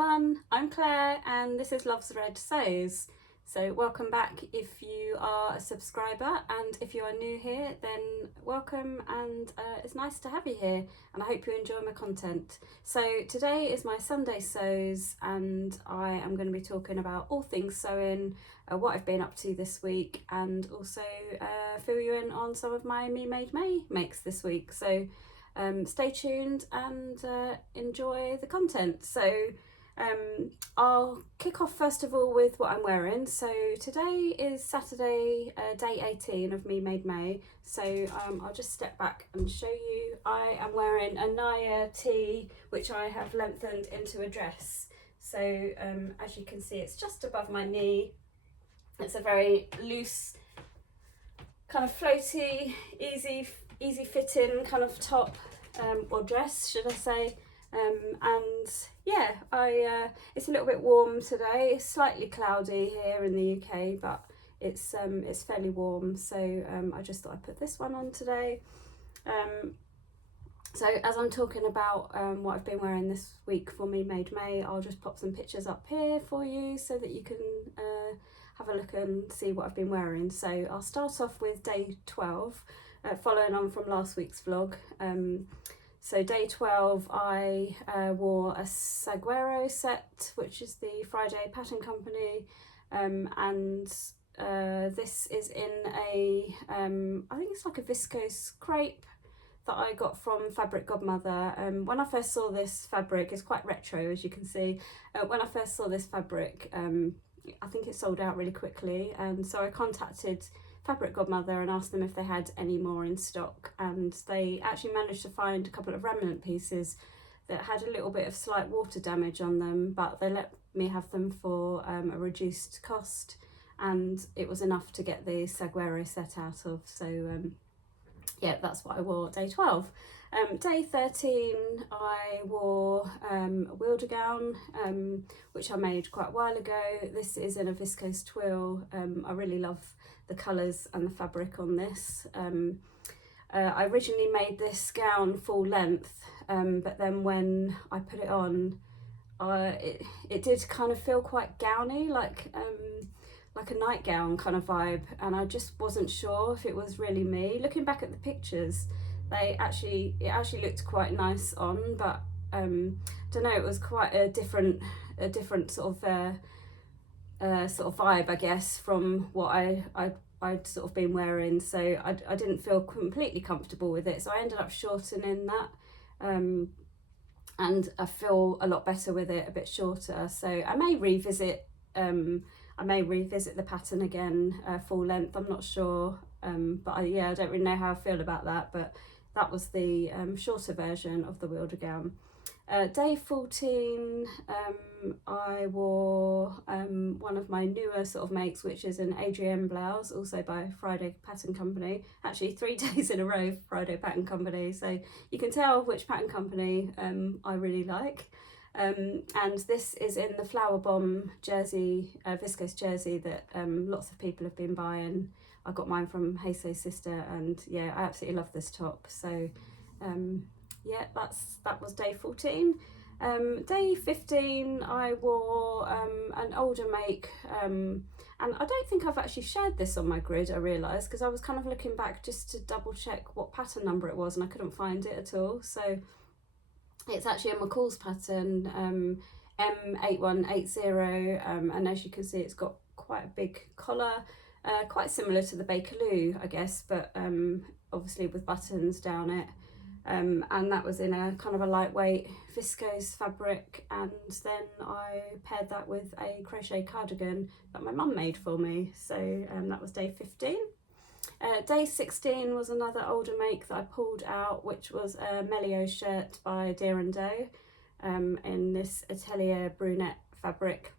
everyone, I'm Claire and this is Love's Red Sews. So welcome back if you are a subscriber, and if you are new here then welcome, and it's nice to have you here and I hope you enjoy my content. So today is my Sunday sews and I am going to be talking about all things sewing, what I've been up to this week, and also fill you in on some of my Me Made May makes this week. So stay tuned and enjoy the content. So I'll kick off first of all with what I'm wearing. So today is Saturday, day 18 of Me Made May. So I'll just step back and show you. I am wearing a Naya tee which I have lengthened into a dress. So as you can see, it's just above my knee. It's a very loose, kind of floaty, easy fitting kind of top or dress, should I say. And yeah, it's a little bit warm today. It's slightly cloudy here in the UK, but it's fairly warm, so I just thought I'd put this one on today. So as I'm talking about what I've been wearing this week for Me Made May, I'll just pop some pictures up here for you so that you can have a look and see what I've been wearing. So I'll start off with day 12, following on from last week's vlog. So day 12 I wore a Saguero set, which is the Friday Pattern Company, and this is in a, I think it's like a viscose crepe that I got from Fabric Godmother. When I first saw this fabric, it's quite retro as you can see. When I first saw this fabric, I think it sold out really quickly, and so I contacted Fabric Godmother and asked them if they had any more in stock, and they actually managed to find a couple of remnant pieces that had a little bit of slight water damage on them, but they let me have them for a reduced cost, and it was enough to get the Saguero set out of. So yeah, that's what I wore day 12. Day 13 I wore a Wilder gown, which I made quite a while ago. This is in a viscose twill. I really love the colours and the fabric on this. I originally made this gown full length, but then when I put it on, it did kind of feel quite gowny, like a nightgown kind of vibe, and I just wasn't sure if it was really me. Looking back at the pictures, it actually looked quite nice on, but don't know, it was quite a different sort of vibe, I guess, from what I'd sort of been wearing. So I didn't feel completely comfortable with it, so I ended up shortening that, and I feel a lot better with it a bit shorter. So I may revisit the pattern again, full length. I'm not sure, but yeah, I don't really know how I feel about that, but that was the shorter version of the Wilder gown. Day 14 I wore one of my newer sort of makes, which is an Adrienne blouse, also by Friday Pattern Company. Actually 3 days in a row Friday Pattern Company, so you can tell which pattern company I really like. And this is in the Flower Bomb jersey, viscose jersey that lots of people have been buying. I got mine from Hey Sew Sister, and yeah, I absolutely love this top. So yeah, that was day 14. Day 15 I wore an older make, and I don't think I've actually shared this on my grid, I realised, because I was kind of looking back just to double check what pattern number it was and I couldn't find it at all. So it's actually a McCalls pattern, M8180, and as you can see it's got quite a big collar, quite similar to the Bakerloo, I guess, but obviously with buttons down it. And that was in a kind of a lightweight viscose fabric, and then I paired that with a crochet cardigan that my mum made for me. So that was day 15. Day 16 was another older make that I pulled out, which was a Melio shirt by Deer Doe, in this Atelier brunette fabric.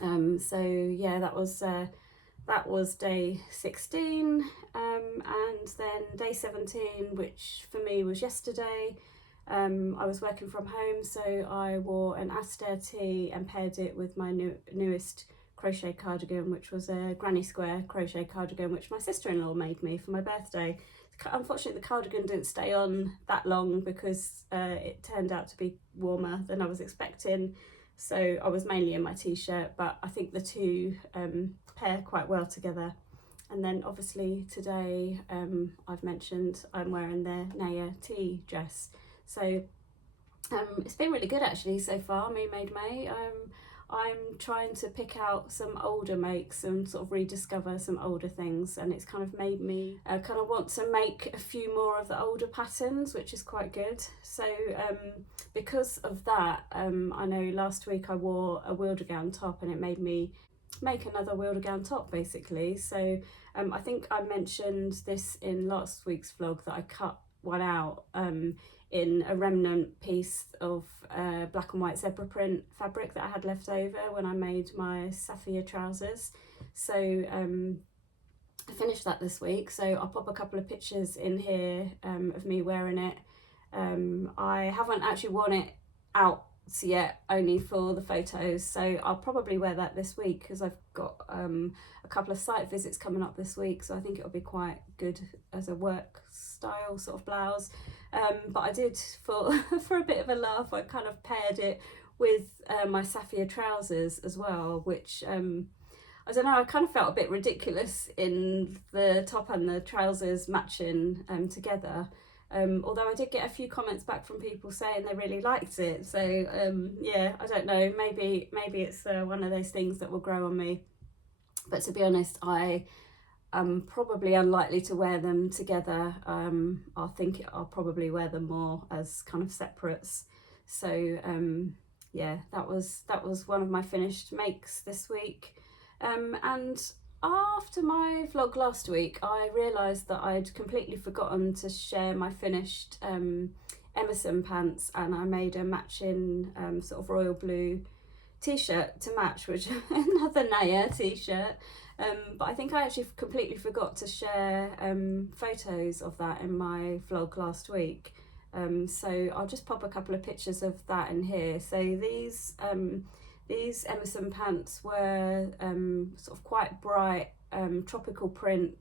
So yeah, that was day 16, and then day 17, which for me was yesterday. I was working from home, so I wore an Astaire tee and paired it with my newest crochet cardigan, which was a granny square crochet cardigan which my sister-in-law made me for my birthday. Unfortunately the cardigan didn't stay on that long because it turned out to be warmer than I was expecting, So I was mainly in my t-shirt, but I think the two pair quite well together. And then obviously today, I've mentioned I'm wearing the Naya tea dress. So it's been really good actually so far, Me Made May. I'm trying to pick out some older makes and sort of rediscover some older things, and it's kind of made me kind of want to make a few more of the older patterns, which is quite good. So because of that, I know last week I wore a wilder gown top and it made me make another wilder gown top basically. So I think I mentioned this in last week's vlog that I cut one out in a remnant piece of black and white zebra print fabric that I had left over when I made my sapphire trousers. So I finished that this week, so I'll pop a couple of pictures in here of me wearing it. I haven't actually worn it out yet, only for the photos, so I'll probably wear that this week because I've got a couple of site visits coming up this week, so I think it'll be quite good as a work style sort of blouse. But I did, for a bit of a laugh, I kind of paired it with my sapphire trousers as well, which I don't know, I kind of felt a bit ridiculous in the top and the trousers matching together. Although I did get a few comments back from people saying they really liked it, so yeah, I don't know, maybe it's one of those things that will grow on me. But to be honest, I'm probably unlikely to wear them together. I'll probably wear them more as kind of separates. So yeah, that was one of my finished makes this week. And after my vlog last week, I realised that I'd completely forgotten to share my finished Emerson pants, and I made a matching sort of royal blue t-shirt to match, which another Naya t-shirt. But I think I actually completely forgot to share photos of that in my vlog last week. So I'll just pop a couple of pictures of that in here. So these Emerson pants were sort of quite bright tropical print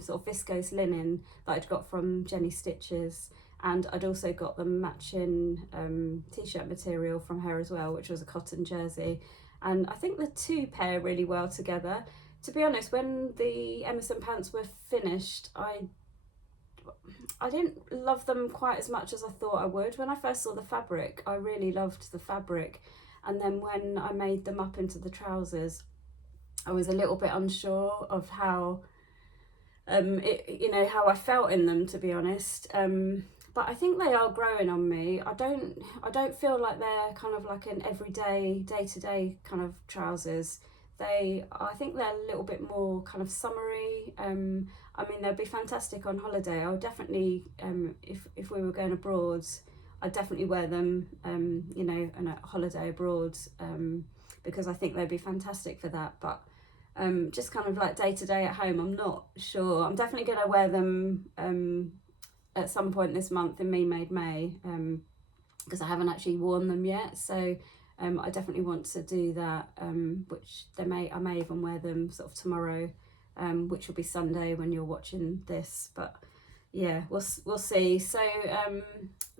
sort of viscose linen that I'd got from Jenny Stitches, and I'd also got the matching t-shirt material from her as well, which was a cotton jersey, and I think the two pair really well together. To be honest, when the Emerson pants were finished, I didn't love them quite as much as I thought I would. When I first saw the fabric, I really loved the fabric, and then when I made them up into the trousers, I was a little bit unsure of how how I felt in them, to be honest. But I think they are growing on me. I don't feel like they're kind of like an everyday, day-to-day kind of trousers. I think they're a little bit more kind of summery. I mean, they'd be fantastic on holiday. I would definitely, if we were going abroad, I'd definitely wear them, on a holiday abroad, because I think they'd be fantastic for that. But just kind of like day to day at home, I'm not sure. I'm definitely going to wear them at some point this month in Me Made May, because I haven't actually worn them yet. So I definitely want to do that, which I may even wear them sort of tomorrow, which will be Sunday when you're watching this. But yeah, we'll see. So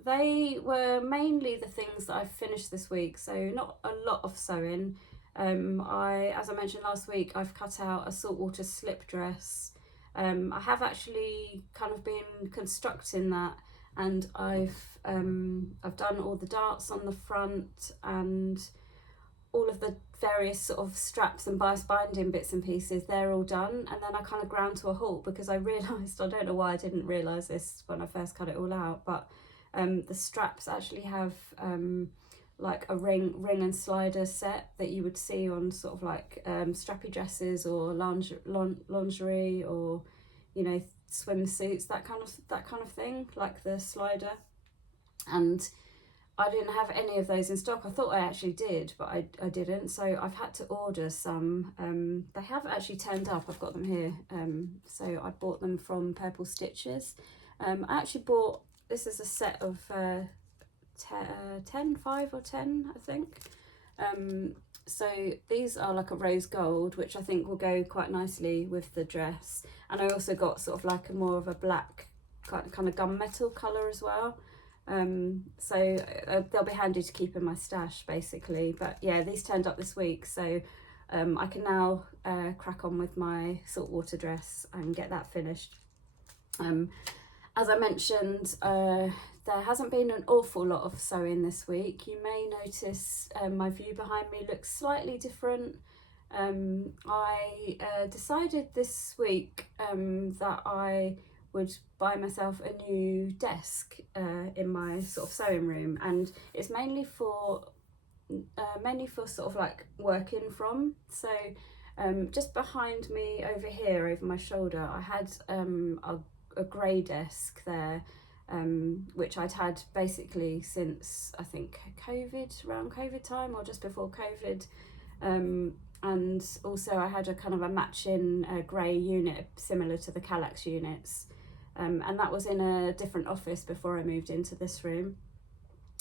they were mainly the things that I finished this week, so not a lot of sewing. As I mentioned last week, I've cut out a saltwater slip dress. I have actually kind of been constructing that, and I've done all the darts on the front and all of the various sort of straps and bias binding bits and pieces. They're all done, and then I kind of ground to a halt because I realised, I don't know why I didn't realise this when I first cut it all out, but the straps actually have like a ring and slider set that you would see on sort of like strappy dresses or lingerie or swimsuits, that kind of thing, like the slider. And I didn't have any of those in stock. I thought I actually did, but I didn't, so I've had to order some. They have actually turned up. I've got them here. So I bought them from Purple Stitches. I actually bought, this is a set of 5 or 10, I think. So these are like a rose gold, which I think will go quite nicely with the dress. And I also got sort of like more of a black kind of gunmetal colour as well. So they'll be handy to keep in my stash basically. But yeah, these turned up this week, so I can now crack on with my saltwater dress and get that finished. As I mentioned, there hasn't been an awful lot of sewing this week. You may notice my view behind me looks slightly different. I decided this week that I would buy myself a new desk in my sort of sewing room, and it's mainly for sort of like working from. So just behind me over here, over my shoulder, I had a grey desk there, which I'd had basically since I think around COVID time or just before COVID. And also I had a kind of a matching grey unit similar to the Kallax units, and that was in a different office before I moved into this room.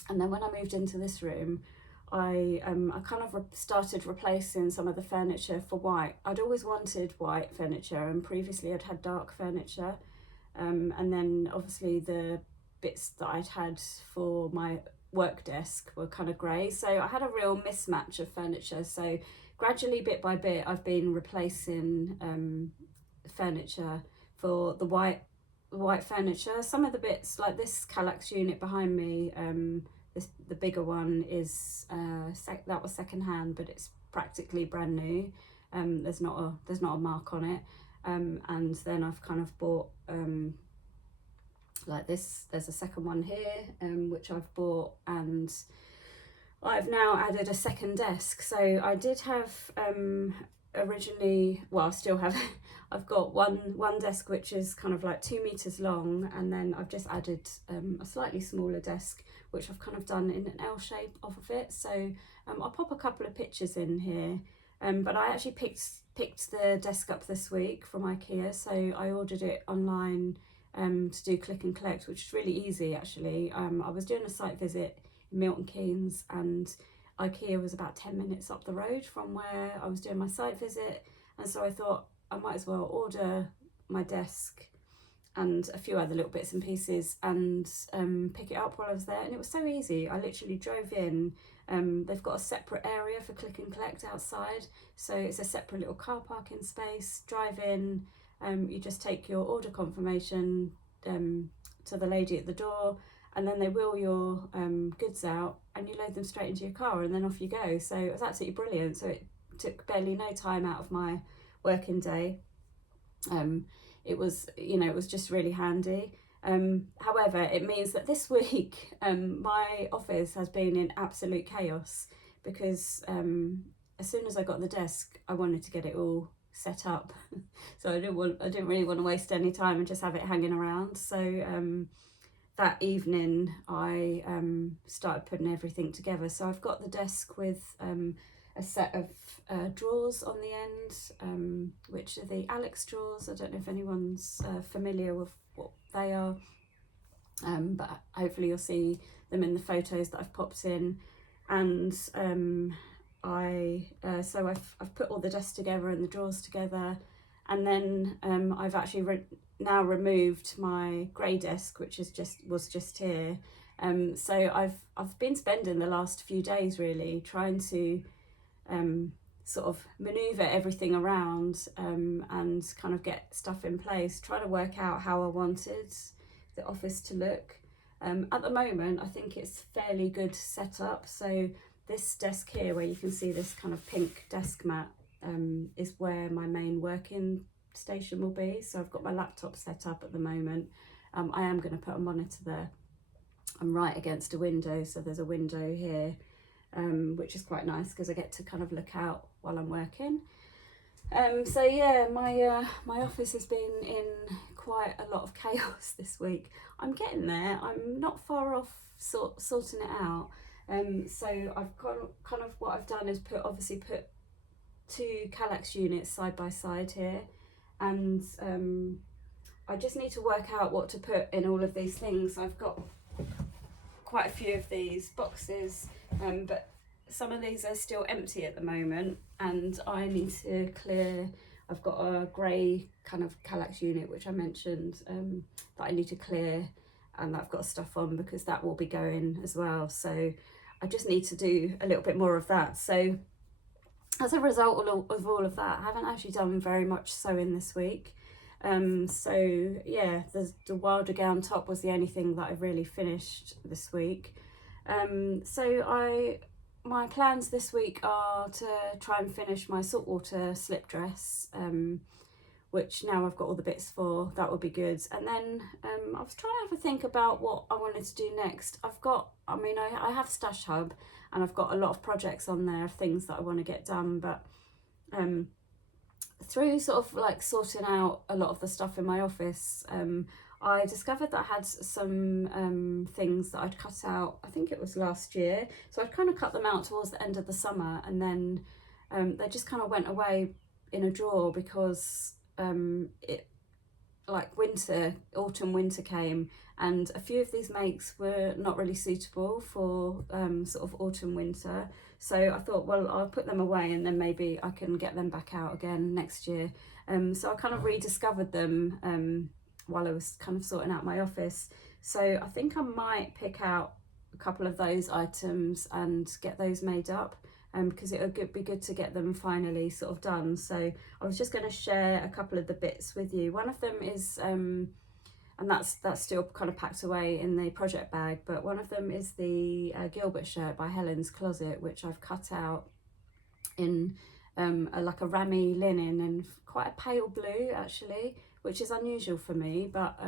And then when I moved into this room, I kind of started replacing some of the furniture for white. I'd always wanted white furniture, and previously I'd had dark furniture, and then obviously the bits that I'd had for my work desk were kind of grey, so I had a real mismatch of furniture. So gradually, bit by bit, I've been replacing furniture for the white furniture. Some of the bits, like this Kallax unit behind me, the bigger one is that was second hand, but it's practically brand new. There's not a mark on it. And then I've kind of bought like this. There's a second one here, which I've bought, and I've now added a second desk. So I did have originally, well, I still have, I've got one desk which is kind of like 2 meters long, and then I've just added a slightly smaller desk which I've kind of done in an L shape off of it. So I'll pop a couple of pictures in here, but I actually picked the desk up this week from IKEA. So I ordered it online to do click and collect, which is really easy actually. I was doing a site visit in Milton Keynes, and IKEA was about 10 minutes up the road from where I was doing my site visit, and so I thought I might as well order my desk and a few other little bits and pieces and pick it up while I was there. And it was so easy. I literally drove in. They've got a separate area for click and collect outside, so it's a separate little car parking space. Drive in, you just take your order confirmation to the lady at the door, and then they wheel your goods out and you load them straight into your car, and then off you go. So it was absolutely brilliant. So it took barely no time out of my working day. It was, it was just really handy. However, it means that this week my office has been in absolute chaos, because as soon as I got the desk, I wanted to get it all set up. So I didn't really want to waste any time and just have it hanging around. So that evening I started putting everything together. So I've got the desk with a set of drawers on the end, which are the Alex drawers. I don't know if anyone's familiar with what they are, but hopefully you'll see them in the photos that I've popped in. And so I've put all the desks together and the drawers together, and then I've actually now removed my grey desk, which was just here. So I've been spending the last few days really trying to sort of maneuver everything around and kind of get stuff in place, trying to work out how I wanted the office to look. At the moment, I think it's fairly good setup. So this desk here, where you can see this kind of pink desk mat, is where my main working station will be. So I've got my laptop set up at the moment. I am going to put a monitor there. I'm right against a window, so there's a window here, which is quite nice because I get to kind of look out while I'm working. So yeah, my office has been in quite a lot of chaos this week. I'm getting there. I'm not far off sorting it out. So I've kind of what I've done is put two Kallax units side by side here, and I just need to work out what to put in all of these things. I've got quite a few of these boxes, but some of these are still empty at the moment, and I need to clear. I've got a grey kind of Kallax unit which I mentioned that I need to clear, and I've got stuff on, because that will be going as well. So I just need to do a little bit more of that. So as a result of all of that, I haven't actually done very much sewing this week. So yeah, the wilder gown top was the only thing that I really finished this week. So my plans this week are to try and finish my saltwater slip dress, which now I've got all the bits for. That would be good. And then I was trying to have a think about what I wanted to do next. I have Stash Hub, and I've got a lot of projects on there, things that I want to get done, but through sort of like sorting out a lot of the stuff in my office, I discovered that I had some things that I'd cut out, I think it was last year. So I'd kind of cut them out towards the end of the summer, and then they just kind of went away in a drawer because autumn winter came, and a few of these makes were not really suitable for sort of autumn winter. So I thought, well, I'll put them away and then maybe I can get them back out again next year. So I kind of rediscovered them while I was kind of sorting out my office. So I think I might pick out a couple of those items and get those made up, because it would be good to get them finally sort of done. So I was just going to share a couple of the bits with you. One of them is, and that's still kind of packed away in the project bag, but one of them is the Gilbert shirt by Helen's Closet, which I've cut out in like a rammy linen and quite a pale blue actually, which is unusual for me, but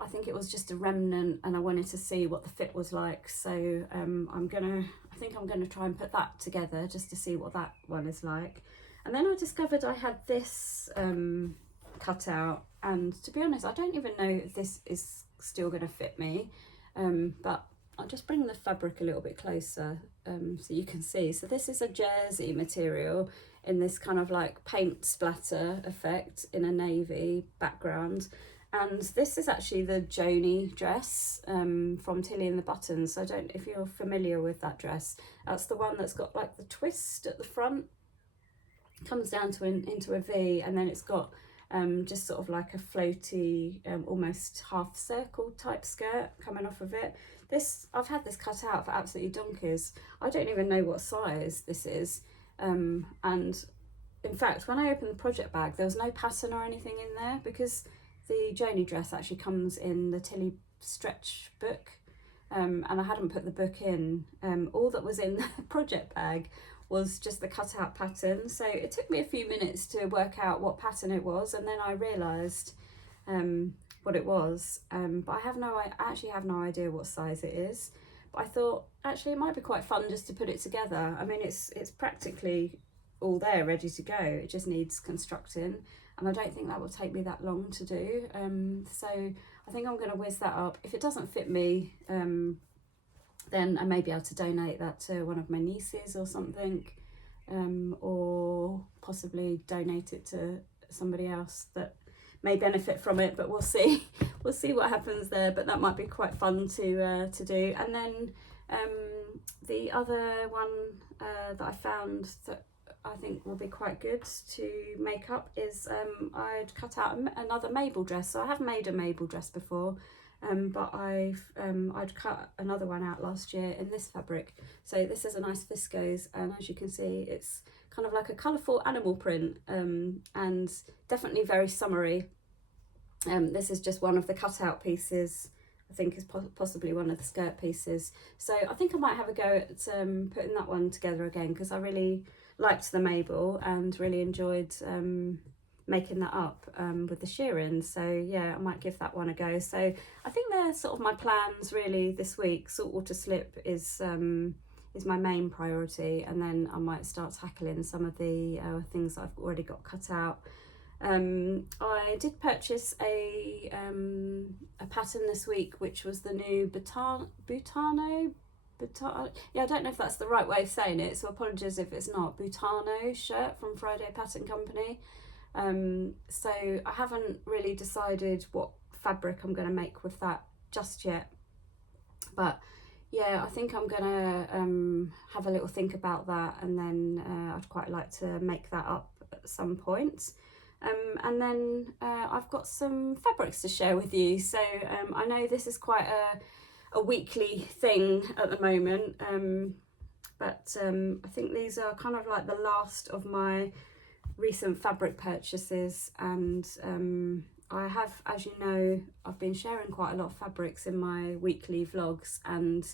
I think it was just a remnant and I wanted to see what the fit was like. So I think I'm gonna try and put that together just to see what that one is like. And then I discovered I had this cut out, and to be honest, I don't even know if this is still gonna fit me, but I'll just bring the fabric a little bit closer so you can see. So this is a jersey material in this kind of like paint splatter effect in a navy background. And this is actually the Joni dress from Tilly and the Buttons. So I don't know if you're familiar with that dress. That's the one that's got like the twist at the front, comes down to into a V, and then it's got just sort of like a floaty, almost half circle type skirt coming off of it. I've had this cut out for absolutely donkeys. I don't even know what size this is. And in fact, when I opened the project bag, there was no pattern or anything in there, because the Joni dress actually comes in the Tilly stretch book, and I hadn't put the book in. All that was in the project bag was just the cutout pattern. So it took me a few minutes to work out what pattern it was, and then I realised what it was. But I actually have no idea what size it is. But I thought actually it might be quite fun just to put it together. I mean, it's practically all there, ready to go. It just needs constructing, and I don't think that will take me that long to do. So I think I'm going to whiz that up. If it doesn't fit me, then I may be able to donate that to one of my nieces or something, or possibly donate it to somebody else that may benefit from it, but we'll see. We'll see what happens there, but that might be quite fun to do. And then the other one that I found that I think will be quite good to make up is I'd cut out another Mabel dress. So I have made a Mabel dress before, but I'd cut another one out last year in this fabric. So this is a nice viscose, and as you can see, it's kind of like a colourful animal print, and definitely very summery. This is just one of the cutout pieces. I think is possibly one of the skirt pieces. So I think I might have a go at putting that one together again, because I really liked the Mabel and really enjoyed making that up with the shearing. So yeah, I might give that one a go. So I think they're sort of my plans really this week. Saltwater slip is my main priority, and then I might start tackling some of the things I've already got cut out. I did purchase a pattern this week, which was the new Butano, yeah, I don't know if that's the right way of saying it, so apologies if it's not, Butano shirt from Friday Pattern Company. So I haven't really decided what fabric I'm going to make with that just yet, but yeah, I think I'm going to have a little think about that, and then I'd quite like to make that up at some point. And then I've got some fabrics to share with you. So I know this is quite a weekly thing at the moment, but I think these are kind of like the last of my recent fabric purchases, and I have, as you know, I've been sharing quite a lot of fabrics in my weekly vlogs, and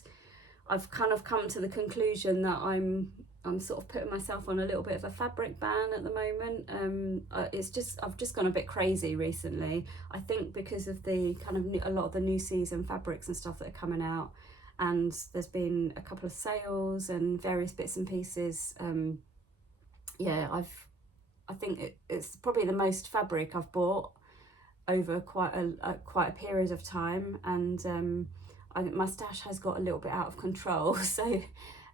I've kind of come to the conclusion that I'm sort of putting myself on a little bit of a fabric ban at the moment. I've just gone a bit crazy recently. I think because of the kind of a lot of the new season fabrics and stuff that are coming out, and there's been a couple of sales and various bits and pieces. Yeah, I think it's probably the most fabric I've bought over quite a period of time, and I think my stash has got a little bit out of control. So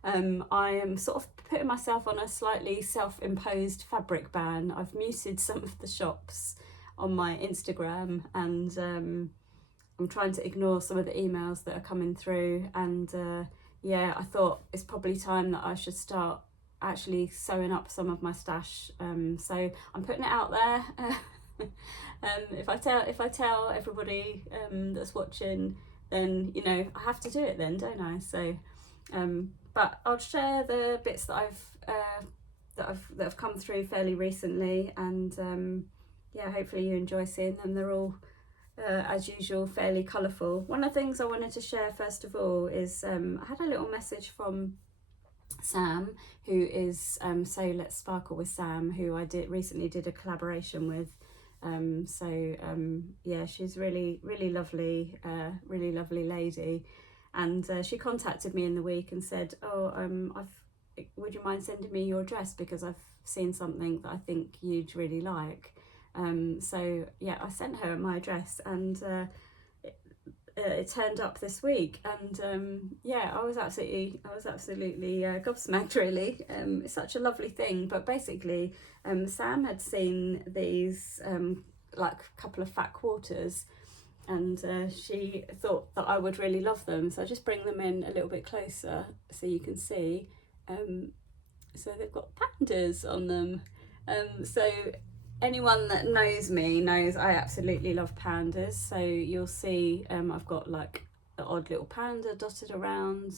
I am sort of putting myself on a slightly self-imposed fabric ban. I've muted some of the shops on my Instagram, and I'm trying to ignore some of the emails that are coming through. And yeah, I thought it's probably time that I should start actually sewing up some of my stash. So I'm putting it out there. If I tell everybody that's watching, then you know I have to do it then, don't I? So but I'll share the bits that have come through fairly recently, and yeah, hopefully you enjoy seeing them. They're all as usual fairly colourful. One of the things I wanted to share first of all is I had a little message from Sam, who is So Let's Sparkle with Sam, who I recently did a collaboration with. Yeah, she's really lovely, really lovely lady, and she contacted me in the week and said, would you mind sending me your address, because I've seen something that I think you'd really like. So yeah, I sent her my address, and it turned up this week, and yeah, I was absolutely gobsmacked, really. It's such a lovely thing. But basically Sam had seen these like a couple of fat quarters, and she thought that I would really love them, so I just bring them in a little bit closer so you can see. So they've got pandas on them. So anyone that knows me knows I absolutely love pandas. So you'll see I've got like the odd little panda dotted around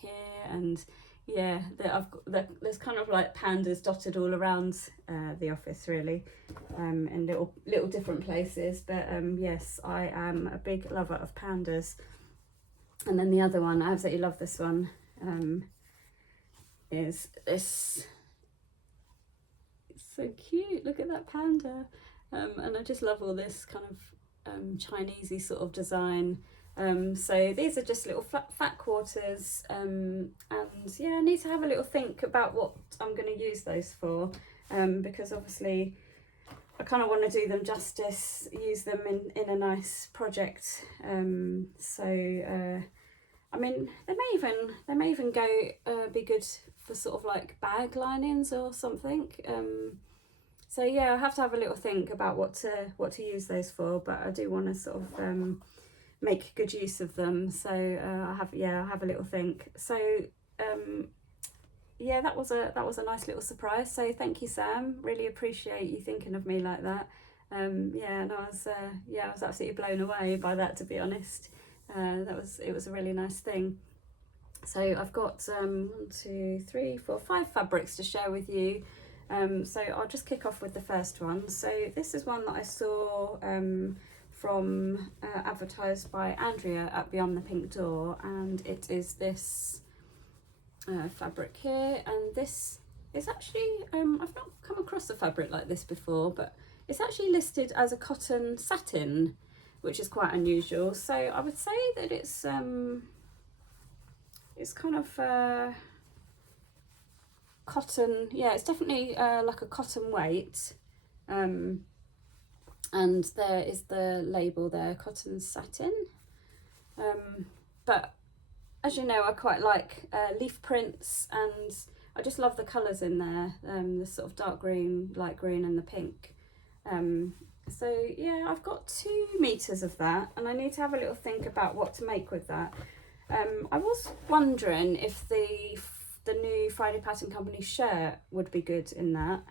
here, and yeah, there's kind of like pandas dotted all around the office, really, in little different places. But yes, I am a big lover of pandas. And then the other one, I absolutely love this one, is this. So cute, look at that panda. And I just love all this kind of Chinesey sort of design. So these are just little fat quarters, and yeah, I need to have a little think about what I'm going to use those for, because obviously I kind of want to do them justice, use them in a nice project. I mean, they may even go be good for sort of like bag linings or something. So yeah, I have to have a little think about what to use those for, but I do want to sort of make good use of them. So I'll have a little think. So yeah, that was a nice little surprise. So thank you, Sam. Really appreciate you thinking of me like that. Yeah, and I was absolutely blown away by that, to be honest. It was a really nice thing. So I've got 1, 2, 3, 4, 5 fabrics to share with you. So I'll just kick off with the first one. So this is one that I saw from advertised by Andrea at Beyond the Pink Door, and it is this fabric here. And this is actually I've not come across a fabric like this before, but it's actually listed as a cotton satin, which is quite unusual. So I would say that it's kind of cotton. Yeah, it's definitely like a cotton weight. And there is the label there, cotton satin. But as you know, I quite like leaf prints, and I just love the colours in there, the sort of dark green, light green, and the pink. So yeah, I've got 2 meters of that, and I need to have a little think about what to make with that. I was wondering if the the new Friday Pattern Company shirt would be good in that,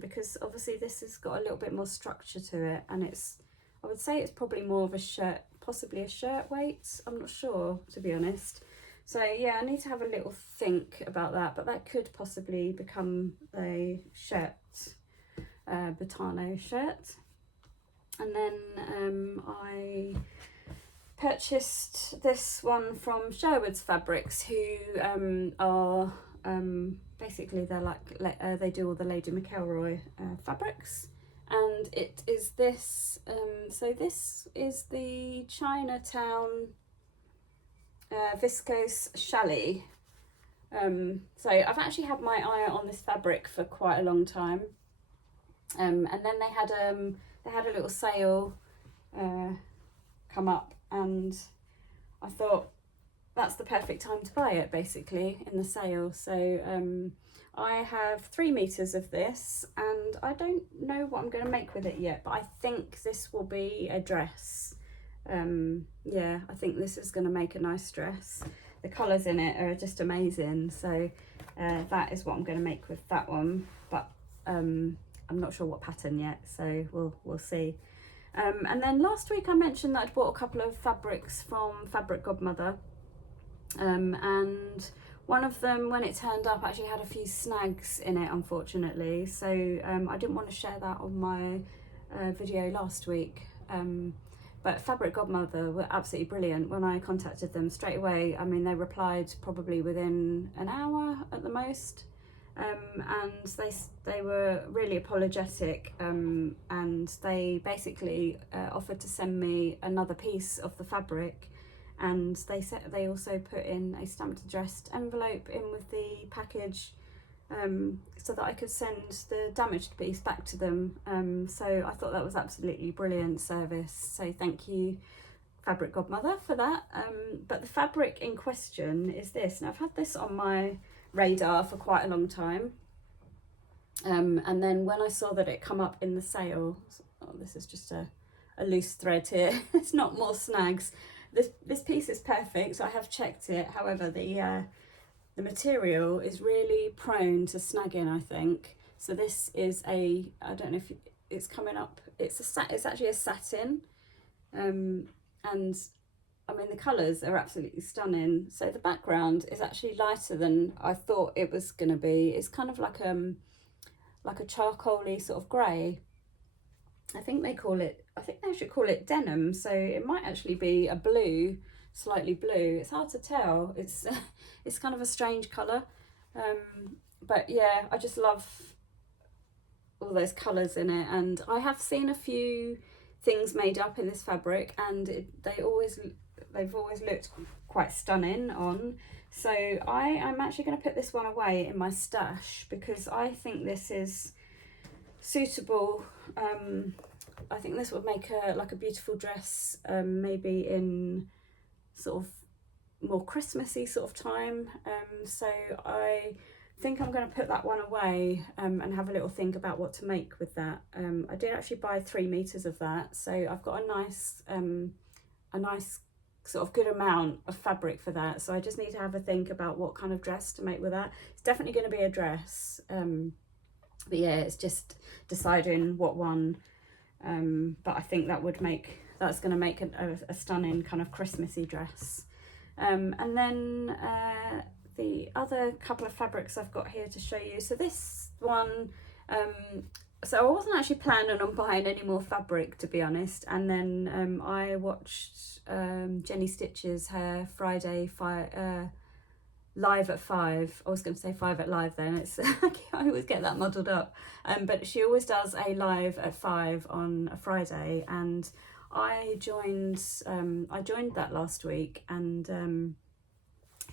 because obviously this has got a little bit more structure to it, and I would say it's probably more of a shirt, possibly a shirt weight. I'm not sure, to be honest. So yeah, I need to have a little think about that, but that could possibly become a shirt, Botano shirt. And then I purchased this one from Sherwood Fabrics, who are basically they're like they do all the Lady McElroy fabrics, and it is this. So this is the Chinatown viscose challis. So I've actually had my eye on this fabric for quite a long time, and then they had a little sale come up, and I thought that's the perfect time to buy it, basically, in the sale. So I have 3 meters of this, and I don't know what I'm going to make with it yet, but I think this will be a dress. Yeah, I think this is going to make a nice dress. The colours in it are just amazing, so that is what I'm going to make with that one, but I'm not sure what pattern yet, so we'll see. And then last week I mentioned that I'd bought a couple of fabrics from Fabric Godmother, and one of them, when it turned up, actually had a few snags in it, unfortunately, so I didn't want to share that on my video last week. But Fabric Godmother were absolutely brilliant. When I contacted them straight away, I mean, they replied probably within an hour at the most, and they were really apologetic, and they basically offered to send me another piece of the fabric, and they also put in a stamped addressed envelope in with the package, so that I could send the damaged piece back to them. So I thought that was absolutely brilliant service, so thank you Fabric Godmother for that. But the fabric in question is this. Now I've had this on my radar for quite a long time, and then when I saw that it come up in the sale, oh, this is just a loose thread here. It's not more snags. This piece is perfect, so I have checked it. However, the material is really prone to snagging, I think. So this is I don't know if it's coming up, it's actually a satin, and I mean the colours are absolutely stunning. So the background is actually lighter than I thought it was going to be. It's kind of like a charcoaly sort of grey. I think they should call it denim, so it might actually be a blue, slightly blue. It's hard to tell. It's kind of a strange colour, but yeah, I just love all those colours in it. And I have seen a few things made up in this fabric, and they've always looked quite stunning on. So I am actually going to put this one away in my stash, because I think this is suitable. I think this would make like a beautiful dress, maybe in sort of more Christmassy sort of time. So I think I'm going to put that one away, and have a little think about what to make with that. I did actually buy 3 meters of that, so I've got a nice sort of good amount of fabric for that. So I just need to have a think about what kind of dress to make with that. It's definitely going to be a dress, but yeah, it's just deciding what one. But I think that's going to make a stunning kind of Christmassy dress. And then the other couple of fabrics I've got here to show you. So this one, so I wasn't actually planning on buying any more fabric, to be honest. And then I watched Jenny Stitch's her Friday live at 5. I was going to say 5 at live then. I always get that muddled up. But she always does a live at 5 on a Friday, and I joined that last week, and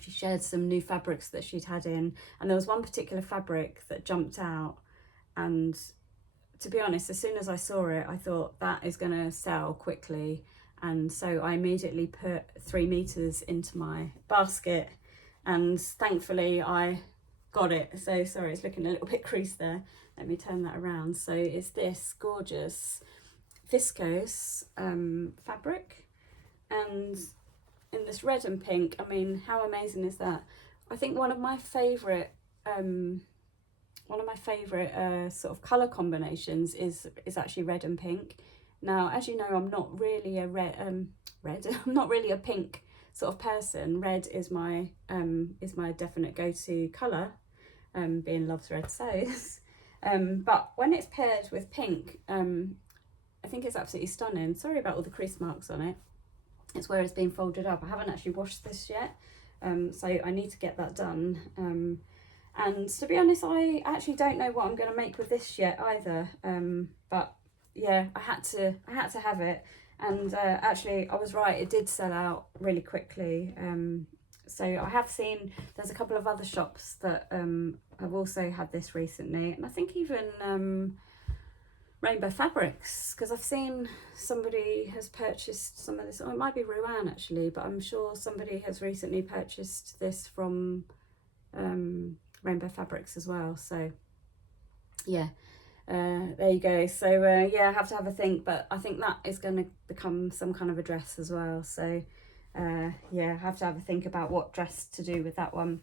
she shared some new fabrics that she'd had in, and there was one particular fabric that jumped out, and to be honest, as soon as I saw it, I thought that is going to sell quickly, and so I immediately put 3 meters into my basket, and thankfully I got it. So sorry, it's looking a little bit creased there. Let me turn that around. So it's this gorgeous viscose fabric, and in this red and pink. I mean, how amazing is that? I think one of my favourite sort of colour combinations is actually red and pink. Now, as you know, I'm not really a red. I'm not really a pink sort of person. Red is my definite go-to colour, being loves red sows. But when it's paired with pink, I think it's absolutely stunning. Sorry about all the crease marks on it. It's where it's been folded up. I haven't actually washed this yet, so I need to get that done. And to be honest, I actually don't know what I'm going to make with this yet either. But yeah, I had to have it. And actually, I was right. It did sell out really quickly. So I have seen there's a couple of other shops that have also had this recently, and I think even Rainbow Fabrics, because I've seen somebody has purchased some of this. Oh, it might be Rowan actually, but I'm sure somebody has recently purchased this from Rainbow Fabrics as well. So yeah, there you go. So yeah, I have to have a think, but I think that is going to become some kind of a dress as well. So yeah, I have to have a think about what dress to do with that one.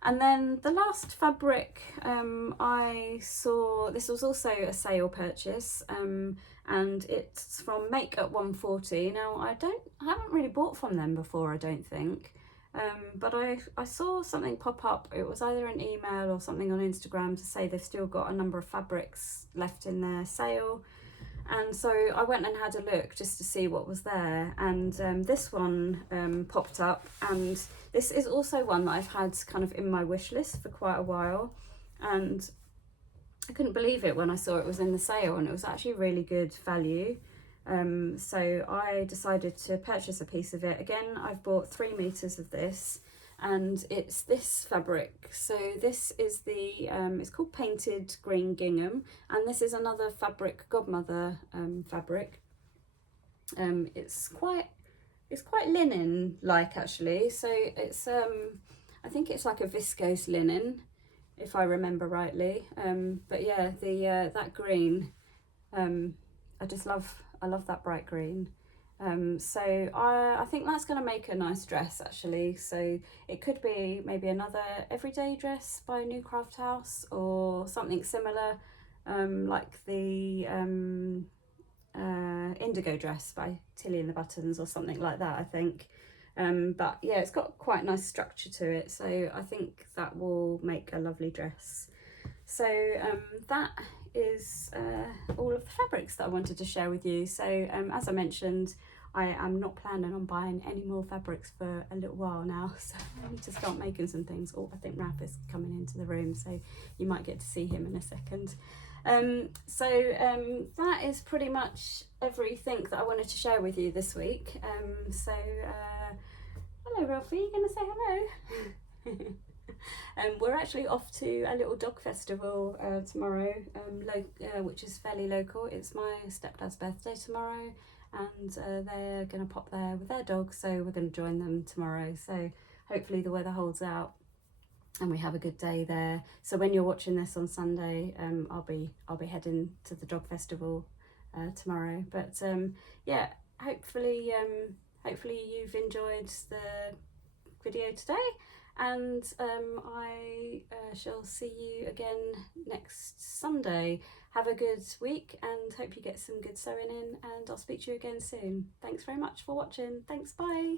And then the last fabric I saw, this was also a sale purchase, and it's from Make at 140. Now I haven't really bought from them before, I don't think, but I saw something pop up. It was either an email or something on Instagram to say they've still got a number of fabrics left in their sale. And so I went and had a look just to see what was there, and this one popped up, and this is also one that I've had kind of in my wish list for quite a while, and I couldn't believe it when I saw it was in the sale, and it was actually really good value. So I decided to purchase a piece of it. Again, I've bought 3 meters of this, and it's this fabric. So this is the it's called Painted Green Gingham, and this is another fabric Godmother fabric. It's quite linen like actually. So it's I think it's like a viscose linen, if I remember rightly. But yeah, the that green, I love that bright green. So I think that's going to make a nice dress actually. So it could be maybe another everyday dress by New Craft House, or something similar, like the indigo dress by Tilly and the Buttons or something like that, I think. But yeah, it's got quite a nice structure to it, so I think that will make a lovely dress. So that is all of the fabrics that I wanted to share with you. So as I mentioned, I am not planning on buying any more fabrics for a little while now, so I need to start making some things. Oh, I think Ralph is coming into the room, so you might get to see him in a second. So that is pretty much everything that I wanted to share with you this week. So hello Ralphie, you gonna say hello? We're actually off to a little dog festival tomorrow, which is fairly local. It's my stepdad's birthday tomorrow, and they're going to pop there with their dog, so we're going to join them tomorrow. So hopefully the weather holds out and we have a good day there. So when you're watching this on Sunday, I'll be heading to the dog festival tomorrow. But yeah, hopefully you've enjoyed the video today, and I shall see you again next Sunday. Have a good week and hope you get some good sewing in, and I'll speak to you again soon. Thanks very much for watching. Thanks, bye.